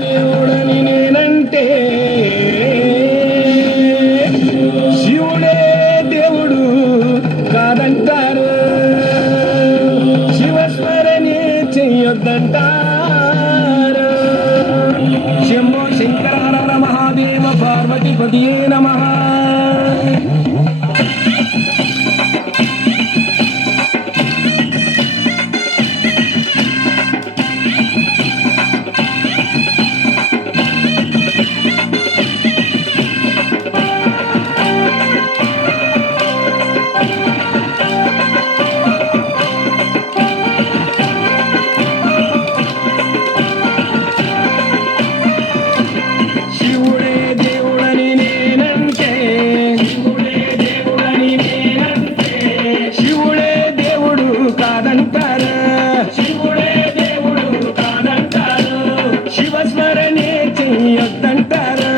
దేవుడని నేనంటే శివుడే దేవుడు కాదంటారు, శివస్మరణే చెయ్యొద్దంటారు. శంభో శంకర హర హర మహాదేవ పార్వతీపతియే నమః. శివుడే దేవుడని నేనంటే శివుడే దేవుడు కాదంటారు, శివస్మరణే చెయ్యొద్దంటారు.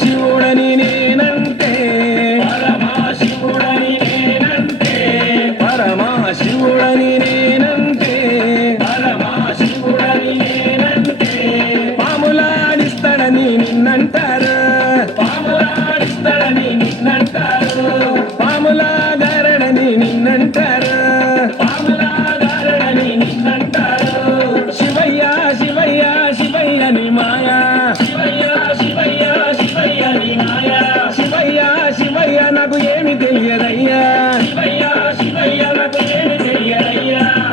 శివుడని నేనంటే పరమశివుడని నేనంటే పాములాడిస్తాడని నిన్నంటారు, పాములాగారడని నిన్నంటారు. శివయ్య శివయ్య శివయ్య ని మాయా, శివయ్య నాకు ఏమి తెలియదయ్యా,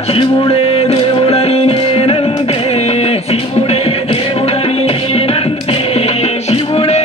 శివుడే దేవుడని నేనంటే శివుడే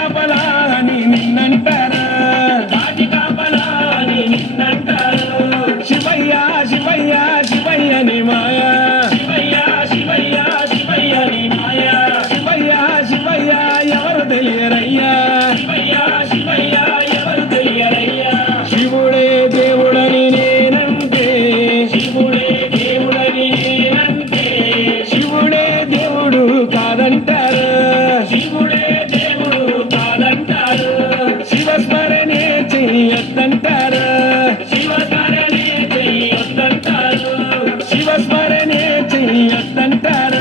కాపలా అని నిన్నంటారు కాటి కాపలా అని నిన్నంటారు. శివయ్య శివయ్య శివయ్య నీ మాయా శివయ్య శివయ్య శివయ్య నీ మాయా. శివయ్య శివయ్య ఎవరు తెలియరయ్యా శివయ్య శివయ్య ఎవరు తెలియరయ్యా. శివుడే దేవుడని నేనంటే శివుడే దేవుడని నేనంటే శివుడే దేవుడు కాదంటారు శివుడే దేవుడు కాదంటారు. శివస్మరణే చెయ్యొద్దంటారు శివస్మరణే చెయ్యొద్దంటారు. శివస్మరణే చెయ్యొద్దంటారు